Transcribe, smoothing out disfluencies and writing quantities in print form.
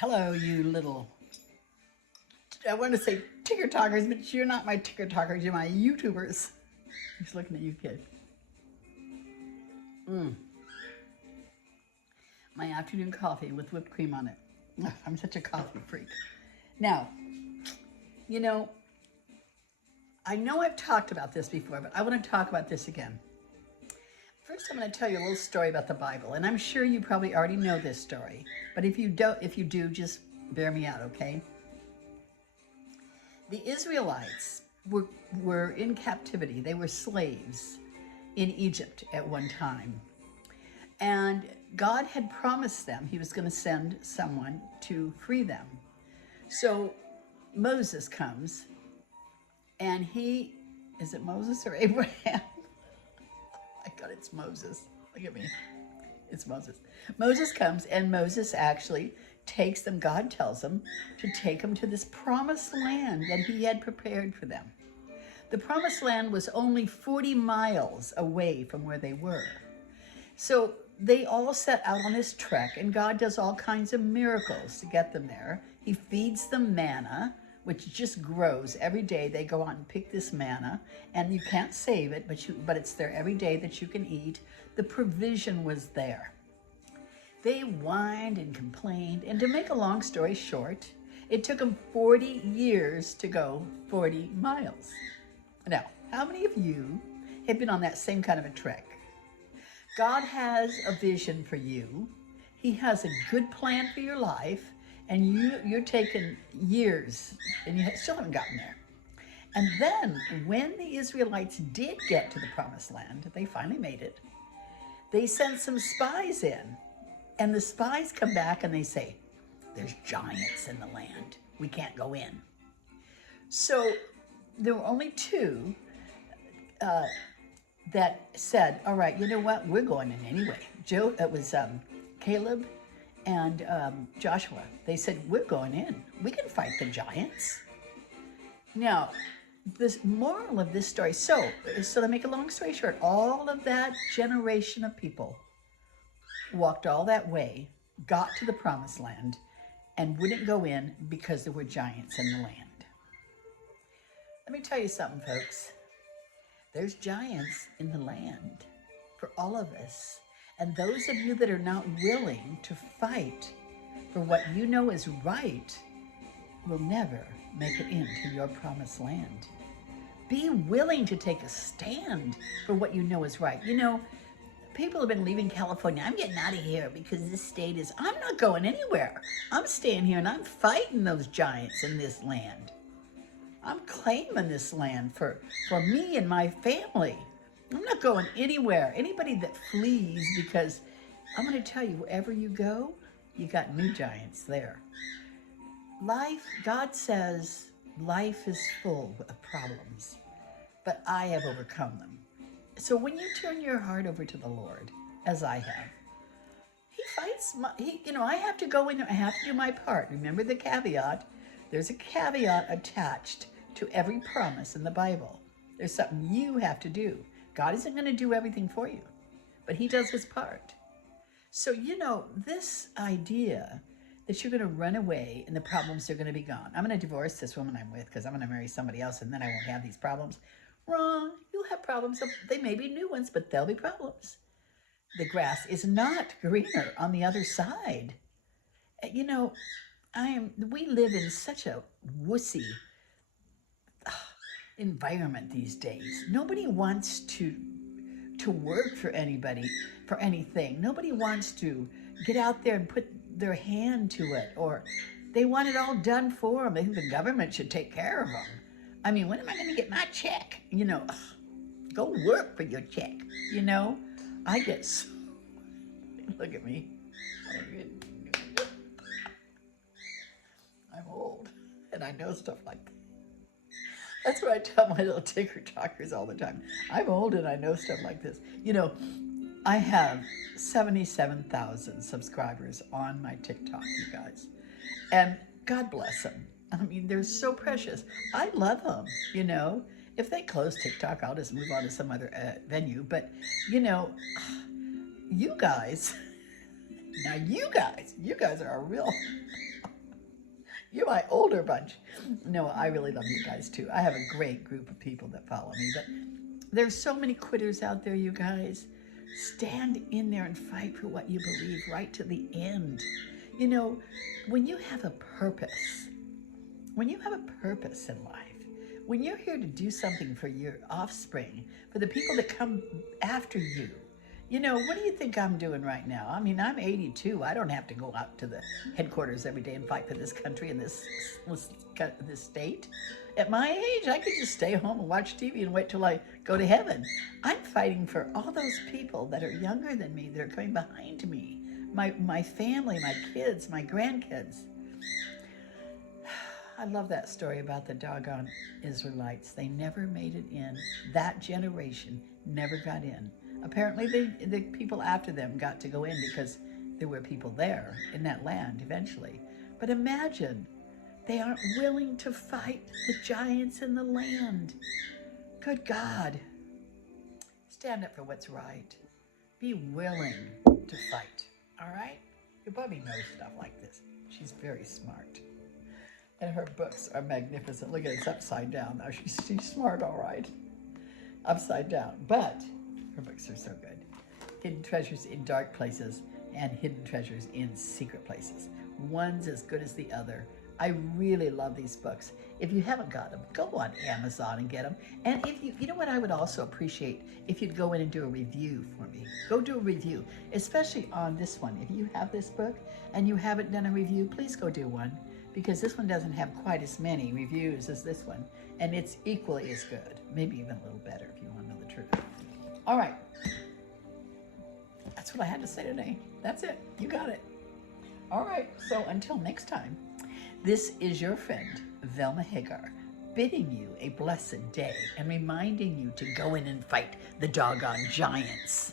Hello, you little, I want to say ticker talkers, but you're not my ticker talkers, you're my YouTubers. Just looking at you, kid. My afternoon coffee with whipped cream on it. Ugh, I'm such a coffee freak. Now, I know I've talked about this before, but I want to talk about this again. First, I'm going to tell you a little story about the Bible, and I'm sure you probably already know this story, but if you do, just bear me out, okay? The Israelites were in captivity. They were slaves in Egypt at one time. And God had promised them he was going to send someone to free them. So Moses comes, and is it Moses or Abraham? My God, it's Moses. Look at me. It's Moses. Moses comes, and Moses actually takes them, God tells him, to take them to this promised land that he had prepared for them. The promised land was only 40 miles away from where they were. So they all set out on this trek, and God does all kinds of miracles to get them there. He feeds them manna, which just grows every day. They go out and pick this manna, and you can't save it, but it's there every day that you can eat. The provision was there. They whined and complained, and to make a long story short, it took them 40 years to go 40 miles. Now, how many of you have been on that same kind of a trek? God has a vision for you. He has a good plan for your life, and you're taking years, and you still haven't gotten there. And then when the Israelites did get to the promised land, they finally made it, they sent some spies in. And the spies come back and they say, there's giants in the land. We can't go in. So there were only two that said, all right, you know what? We're going in anyway. It was Caleb and Joshua. They said, we're going in. We can fight the giants. Now, the moral of this story, so to make a long story short, all of that generation of people walked all that way, got to the promised land, and wouldn't go in because there were giants in the land. Let me tell you something, folks. There's giants in the land for all of us. And those of you that are not willing to fight for what you know is right will never make it into your promised land. Be willing to take a stand for what you know is right. You know, people have been leaving California. I'm getting out of here because this state is, I'm not going anywhere. I'm staying here and I'm fighting those giants in this land. I'm claiming this land for me and my family. I'm not going anywhere. Anybody that flees, because I'm going to tell you, wherever you go, you got new giants there. Life, God says, life is full of problems, but I have overcome them. So when you turn your heart over to the Lord, as I have, he fights, I have to go in there, I have to do my part. Remember the caveat. There's a caveat attached to every promise in the Bible. There's something you have to do. God isn't going to do everything for you, but he does his part. So, this idea that you're going to run away and the problems are going to be gone. I'm going to divorce this woman I'm with because I'm going to marry somebody else and then I won't have these problems. Wrong. You'll have problems. They may be new ones, but there'll be problems. The grass is not greener on the other side. We live in such a wussy environment these days. Nobody wants to work for anybody, for anything. Nobody wants to get out there and put their hand to it, or they want it all done for them. They think the government should take care of them. I mean, when am I going to get my check? Go work for your check. I get so, look at me. I'm old and I know stuff like that. That's what I tell my little ticker talkers all the time. I'm old and I know stuff like this. I have 77,000 subscribers on my TikTok, you guys. And God bless them. I mean, they're so precious. I love them, If they close TikTok, I'll just move on to some other venue. But, you guys, now you guys are a real You're my older bunch. No, I really love you guys too. I have a great group of people that follow me, but there's so many quitters out there, you guys. Stand in there and fight for what you believe right to the end. You know, when you have a purpose, in life, when you're here to do something for your offspring, for the people that come after you, you know, what do you think I'm doing right now? I mean, I'm 82. I don't have to go out to the headquarters every day and fight for this country and this state. At my age, I could just stay home and watch TV and wait till I go to heaven. I'm fighting for all those people that are younger than me, that are coming behind me. My family, my kids, my grandkids. I love that story about the doggone Israelites. They never made it in. That generation never got in. Apparently, the people after them got to go in because there were people there in that land eventually. But imagine, they aren't willing to fight the giants in the land. Good God. Stand up for what's right. Be willing to fight, all right? Your Bubby knows stuff like this. She's very smart. And her books are magnificent. Look at it, it's upside down now. She's smart, all right. Upside down. But her books are so good. Hidden treasures in dark places and hidden treasures in secret places. One's as good as the other. I really love these books. If you haven't got them, go on Amazon and get them. And if you know what I would also appreciate, if you'd go in and do a review for me. Go do a review, especially on this one. If you have this book and you haven't done a review, please go do one, because this one doesn't have quite as many reviews as this one, and it's equally as good, maybe even a little better if you want to know the truth. All right, that's what I had to say today. That's it, you got it. All right, so until next time, this is your friend, Velma Hagar, bidding you a blessed day and reminding you to go in and fight the doggone giants.